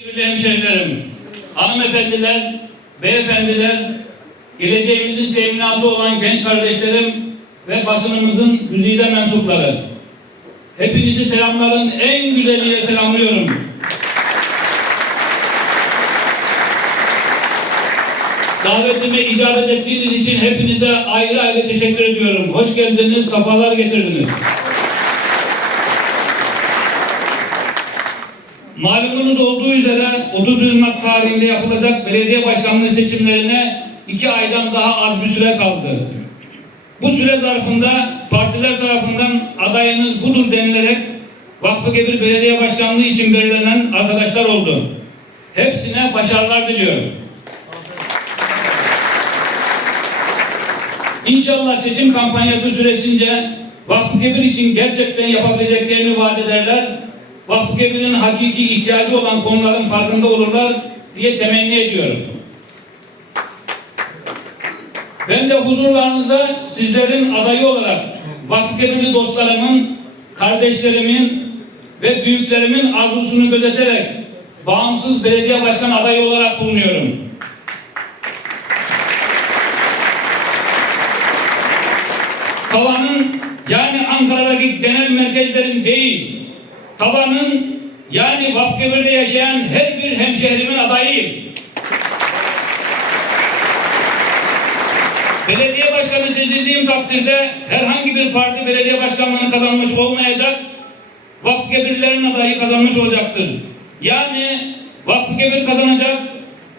Sevgili hemşehrilerim, hanımefendiler, beyefendiler, geleceğimizin teminatı olan genç kardeşlerim ve basınımızın güzide mensupları. Hepinizi selamların en güzeliyle selamlıyorum. Davetime icabet ettiğiniz için hepinize ayrı ayrı teşekkür ediyorum. Hoş geldiniz, safalar getirdiniz. Malumunuz olduğu üzere 31 Mart tarihinde yapılacak belediye başkanlığı seçimlerine iki aydan daha az bir süre kaldı. Bu süre zarfında partiler tarafından adayınız budur denilerek Vakfı Gebir Belediye Başkanlığı için belirlenen arkadaşlar oldu. Hepsine başarılar diliyorum. İnşallah seçim kampanyası süresince Vakfı Gebir için gerçekten yapabileceklerini vaat ederler. Vakfı Gebir'in hakiki ihtiyacı olan konuların farkında olurlar diye temenni ediyorum. Ben de huzurlarınıza sizlerin adayı olarak Vakfı Gebirli dostlarımın, kardeşlerimin ve büyüklerimin arzusunu gözeterek bağımsız belediye başkan adayı olarak bulunuyorum. tavanın yani Ankara'daki genel merkezlerin değil, tavanın yani Vafgebir'de yaşayan her bir hemşehrimin adayıyım. Belediye başkanı seçildiğim takdirde herhangi bir parti belediye başkanlığını kazanmış olmayacak, Vafgebirlerin adayı kazanmış olacaktır. Yani Vakfıgebir kazanacak,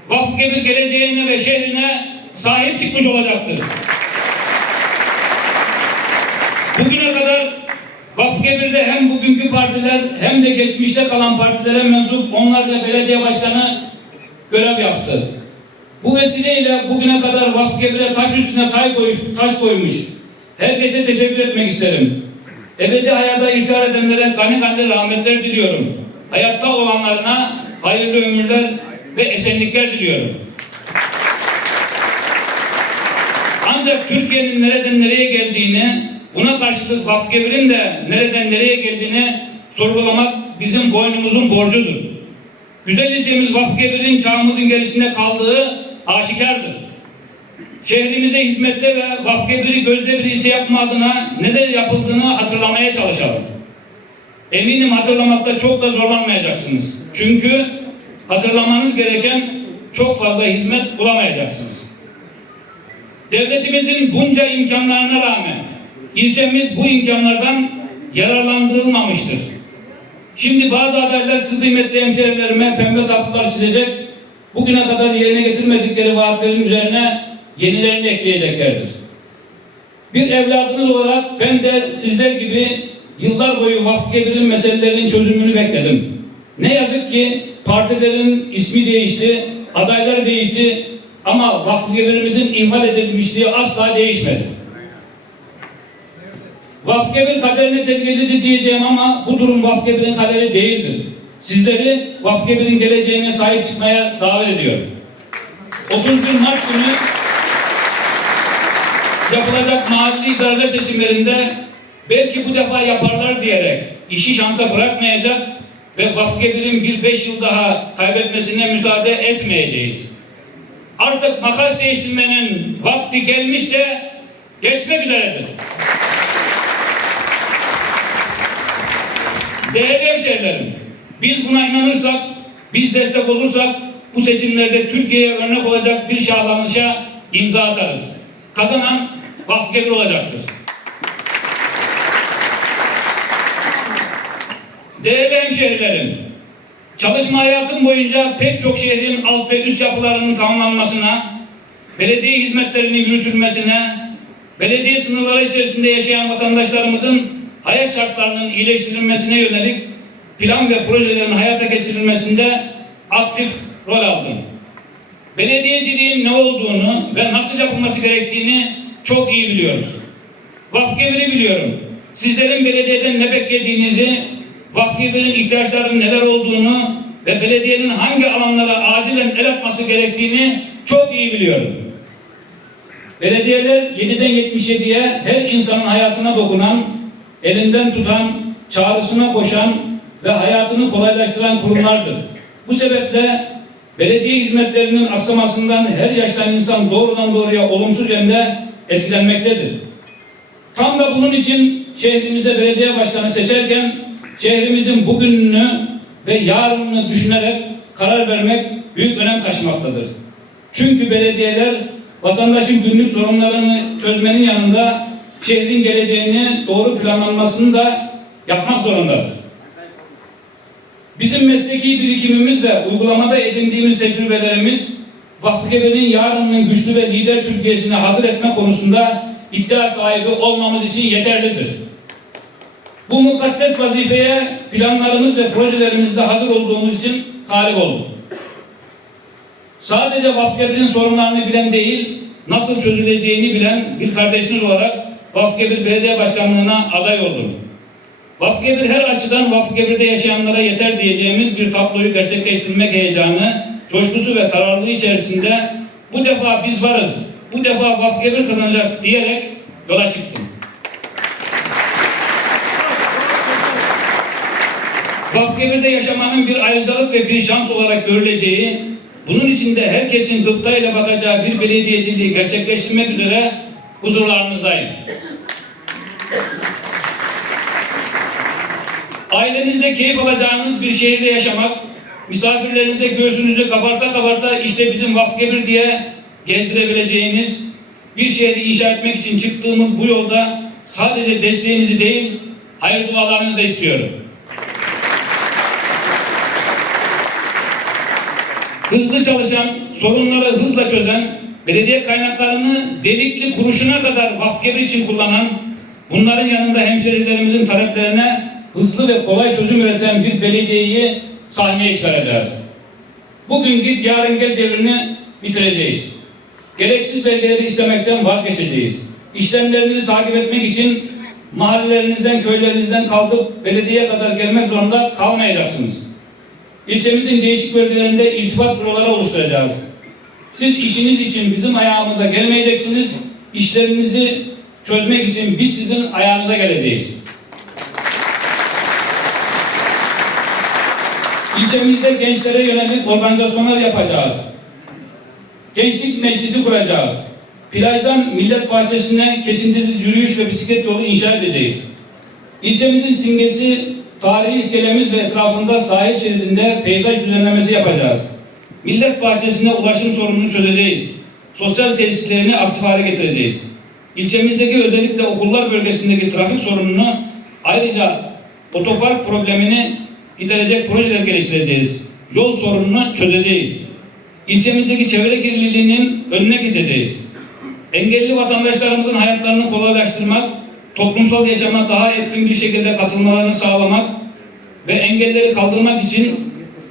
Vakfıgebir geleceğine ve şehrine sahip çıkmış olacaktır. Bugüne kadar Vakfıgebir'de hem bugünkü partiler hem de geçmişte kalan partilere mensup onlarca belediye başkanı görev yaptı. Bu vesileyle bugüne kadar Vakfıgebir'e taş üstüne tay koy, taş koymuş. Herkese teşekkür etmek isterim. Ebedi hayata irtihar edenlere gani gani rahmetler diliyorum. Hayatta olanlarına hayırlı ömürler ve esenlikler diliyorum. Ancak Türkiye'nin nereden nereye geldiğini, buna karşılık Vafgebir'in de nereden nereye geldiğini sorgulamak bizim boynumuzun borcudur. Güzel ilçemiz Vafgebir'in çağımızın gerisinde kaldığı aşikardır. Şehrimize hizmette ve Vafgebir'i gözde bir ilçe yapma adına neler yapıldığını hatırlamaya çalışalım. Eminim hatırlamakta çok da zorlanmayacaksınız. Çünkü hatırlamanız gereken çok fazla hizmet bulamayacaksınız. Devletimizin bunca imkanlarına rağmen ilçemiz bu imkanlardan yararlandırılmamıştır. Şimdi bazı adaylar siz kıymetli hemşehrilerime pembe tablolar çizecek, bugüne kadar yerine getirmedikleri vaatlerin üzerine yenilerini ekleyeceklerdir. Bir evladınız olarak ben de sizler gibi yıllar boyu Vakfı Gebir'in meselelerinin çözümünü bekledim. Ne yazık ki partilerin ismi değişti, adaylar değişti ama Vakfı Gebir'imizin ihmal edilmişliği asla değişmedi. Vafgebir kaderine tehlikelidir diyeceğim ama bu durum Vafgebir'in kaderi değildir. Sizleri Vafgebir'in geleceğine sahip çıkmaya davet ediyorum. 31 Mart günü yapılacak mahalli idareler seçimlerinde belki bu defa yaparlar diyerek işi şansa bırakmayacak ve Vafgebir'in bir beş yıl daha kaybetmesine müsaade etmeyeceğiz. Artık makas değiştirmenin vakti gelmiş de geçmek üzeredir. Değerli hemşehrilerim, biz buna inanırsak, biz destek olursak bu seçimlerde Türkiye'ye örnek olacak bir şahlanışa imza atarız. Kazanan Vakfgebir olacaktır. Değerli hemşehrilerim, çalışma hayatım boyunca pek çok şehrin alt ve üst yapılarının tamamlanmasına, belediye hizmetlerinin yürütülmesine, belediye sınırları içerisinde yaşayan vatandaşlarımızın hayat şartlarının iyileştirilmesine yönelik plan ve projelerin hayata geçirilmesinde aktif rol aldım. Belediyeciliğin ne olduğunu ve nasıl yapılması gerektiğini çok iyi biliyoruz. Vakfgebir'i biliyorum. Sizlerin belediyeden ne beklediğinizi, Vakfgebir'in ihtiyaçlarının neler olduğunu ve belediyenin hangi alanlara acilen el atması gerektiğini çok iyi biliyorum. Belediyeler 7'den 77'ye her insanın hayatına dokunan, elinden tutan, çağrısına koşan ve hayatını kolaylaştıran kurumlardır. Bu sebeple belediye hizmetlerinin aksamasından her yaştan insan doğrudan doğruya olumsuz yönde etkilenmektedir. Tam da bunun için şehrimize belediye başkanı seçerken şehrimizin bugününü ve yarınını düşünerek karar vermek büyük önem taşımaktadır. Çünkü belediyeler vatandaşın günlük sorunlarını çözmenin yanında şehrin geleceğini doğru planlanmasını da yapmak zorundadır. Bizim mesleki birikimimiz ve uygulamada edindiğimiz tecrübelerimiz Vakfıgebe'nin yarının güçlü ve lider Türkiye'sini hazır etme konusunda iddia sahibi olmamız için yeterlidir. Bu mukaddes vazifeye planlarımız ve projelerimizde hazır olduğumuz için talip olduk. Sadece Vakfıgebe'nin sorunlarını bilen değil, nasıl çözüleceğini bilen bir kardeşiniz olarak Vakfıgebe Belediye Başkanlığı'na aday oldum. Vakfıgebir her açıdan Vakfıgebir'de yaşayanlara yeter diyeceğimiz bir tabloyu gerçekleştirmek heyecanı, coşkusu ve kararlılığı içerisinde bu defa biz varız, bu defa Vakfıgebir kazanacak diyerek yola çıktım. Vakfıgebir'de yaşamanın bir ayrıcalık ve bir şans olarak görüleceği, bunun içinde herkesin gıptayla bakacağı bir belediyeciliği gerçekleştirmek üzere huzurlarınızdayım. Ailenizle keyif alacağınız bir şehirde yaşamak, misafirlerinize göğsünüzü kabarta kabarta işte bizim Vakfıgebir diye gezdirebileceğiniz bir şehri inşa etmek için çıktığımız bu yolda sadece desteğinizi değil, hayır dualarınızı da istiyorum. Hızlı çalışan, sorunları hızla çözen, belediye kaynaklarını delikli kuruşuna kadar Vakfıgebir için kullanan, bunların yanında hemşerilerimizin taleplerine hızlı ve kolay çözüm üreten bir belediyeyi sahneye çıkaracağız. Bugün git yarın gel devrini bitireceğiz. Gereksiz belgeleri istemekten vazgeçeceğiz. İşlemlerinizi takip etmek için mahallelerinizden, köylerinizden kalkıp belediyeye kadar gelmek zorunda kalmayacaksınız. İlçemizin değişik bölgelerinde irtibat büroları oluşturacağız. Siz işiniz için bizim ayağımıza gelmeyeceksiniz. İşlerinizi çözmek için biz sizin ayağınıza geleceğiz. İlçemizde gençlere yönelik organizasyonlar yapacağız. Gençlik meclisi kuracağız. Plajdan millet bahçesine kesintisiz yürüyüş ve bisiklet yolu inşa edeceğiz. İlçemizin simgesi tarihi iskelemiz ve etrafında sahil şeridinde peyzaj düzenlemesi yapacağız. Millet bahçesine ulaşım sorununu çözeceğiz. Sosyal tesislerini aktif hale getireceğiz. İlçemizdeki özellikle okullar bölgesindeki trafik sorununu ayrıca otopark problemini giderecek projeler geliştireceğiz. Yol sorununu çözeceğiz. İlçemizdeki çevre kirliliğinin önüne geçeceğiz. Engelli vatandaşlarımızın hayatlarını kolaylaştırmak, toplumsal yaşama daha etkin bir şekilde katılmalarını sağlamak ve engelleri kaldırmak için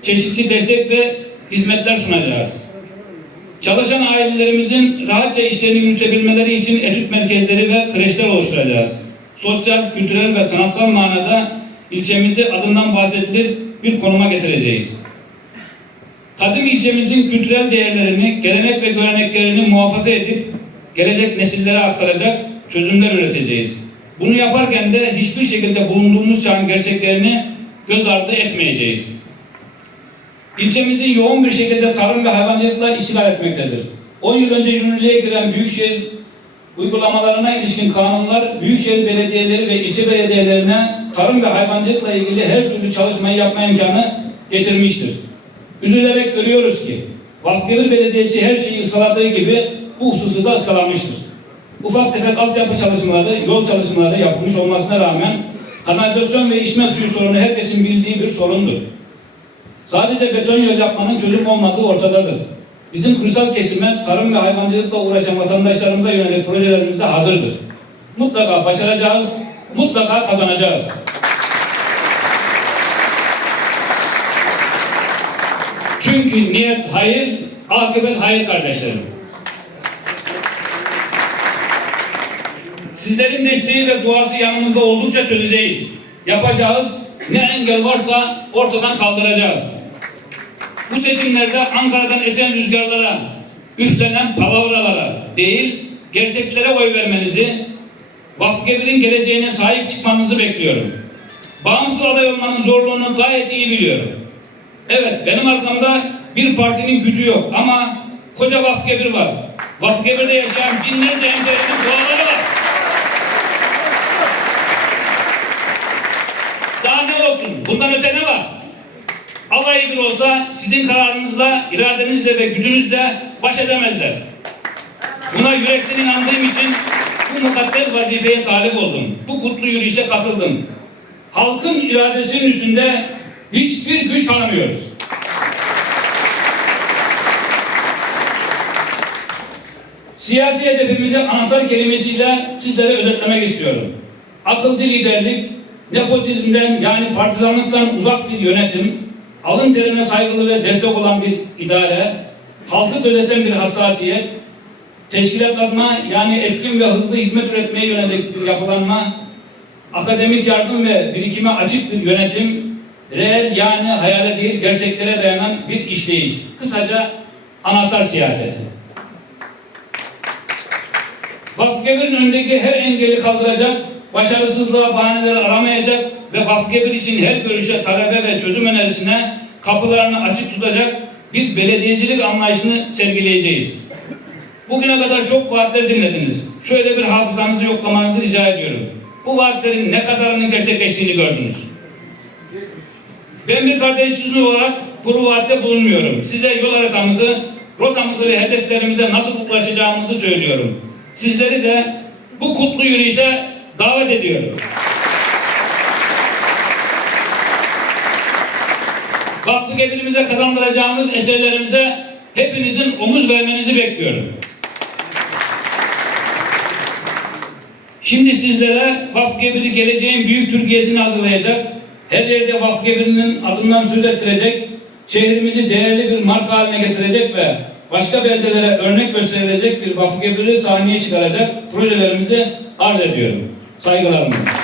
çeşitli destek ve hizmetler sunacağız. Çalışan ailelerimizin rahatça işlerini yürütebilmeleri için etüt merkezleri ve kreşler oluşturacağız. Sosyal, kültürel ve sanatsal manada ilçemizi adından bahsedilir bir konuma getireceğiz. Kadim ilçemizin kültürel değerlerini, gelenek ve göreneklerini muhafaza edip gelecek nesillere aktaracak çözümler üreteceğiz. Bunu yaparken de hiçbir şekilde bulunduğumuz çağın gerçeklerini göz ardı etmeyeceğiz. İlçemizin yoğun bir şekilde tarım ve hayvancılıkla iştigal etmektedir. 10 yıl önce yürürlüğe giren Büyükşehir uygulamalarına ilişkin kanunlar Büyükşehir belediyeleri ve ilçe belediyelerine tarım ve hayvancılıkla ilgili her türlü çalışmayı yapma imkanı getirmiştir. Üzülerek görüyoruz ki Vakfıgelir Belediyesi her şeyi ıskaladığı gibi bu hususu da ıskalamıştır. Ufak tefek altyapı çalışmaları, yol çalışmaları yapılmış olmasına rağmen kanalizasyon ve içme suyu sorunu herkesin bildiği bir sorundur. Sadece beton yol yapmanın çözüm olmadığı ortadadır. Bizim kırsal kesime, tarım ve hayvancılıkla uğraşan vatandaşlarımıza yönelik projelerimiz de hazırdır. Mutlaka başaracağız, mutlaka kazanacağız. Çünkü niyet hayır, akıbet hayır kardeşlerim. Sizlerin desteği ve duası yanımızda oldukça süreceğiz. Yapacağız. Ne engel varsa ortadan kaldıracağız. Bu seçimlerde Ankara'dan esen rüzgarlara, üflenen palavralara değil, gerçeklere oy vermenizi, Vakfıgebir'in geleceğine sahip çıkmanızı bekliyorum. Bağımsız aday olmanın zorluğunu gayet iyi biliyorum. Evet, benim arkamda bir partinin gücü yok ama koca Vakfı var. Vakfı Gebir'de yaşayan binlerce hemşehrimin duaları var. Daha ne olsun? Bundan öte ne var? Alay bir olsa sizin kararınızla, iradenizle ve gücünüzle baş edemezler. Buna yürekten inandığım için bu mukaddes vazifeye talip oldum. Bu kutlu yürüyüşe katıldım. Halkın iradesinin üstünde hiçbir güç tanımıyoruz. Siyasi hedefimizi anahtar kelimesiyle sizlere özetlemek istiyorum. Akılcı liderlik, nepotizmden yani partizanlıktan uzak bir yönetim, alın terine saygılı ve destek olan bir idare, halkı gözeten bir hassasiyet, teşkilatlanma yani etkin ve hızlı hizmet üretmeye yönelik yapılanma, akademik yardım ve birikime açık bir yönetim, reel yani hayale değil gerçeklere dayanan bir işleyiş. Kısaca anahtar siyaseti. Vakfı Gebir'in önündeki her engeli kaldıracak, başarısızlığa bahaneler aramayacak ve Vakfı Gebir için her görüşe, talebe ve çözüm önerisine kapılarını açık tutacak bir belediyecilik anlayışını sergileyeceğiz. Bugüne kadar çok vaatler dinlediniz. Şöyle bir hafızanızı yoklamanızı rica ediyorum. Bu vaatlerin ne kadarının gerçekleştiğini gördünüz. Ben bir kardeş yüzü olarak kuru vaatte bulunmuyorum. Size yol haritamızı, rotamızı ve hedeflerimize nasıl ulaşacağımızı söylüyorum. Sizleri de bu kutlu yürüyüşe davet ediyorum. Vakfı Gebir'imize kazandıracağımız eserlerimize hepinizin omuz vermenizi bekliyorum. Şimdi sizlere Vakfı Gebir'i geleceğin büyük Türkiye'sini hazırlayacak, her yerde Vakfı Gebir'inin adından söz ettirecek, şehrimizi değerli bir marka haline getirecek ve başka beldelere örnek gösterilecek bir Vakfı Gebir'i sahneye çıkaracak projelerimizi arz ediyorum. Saygılarımla.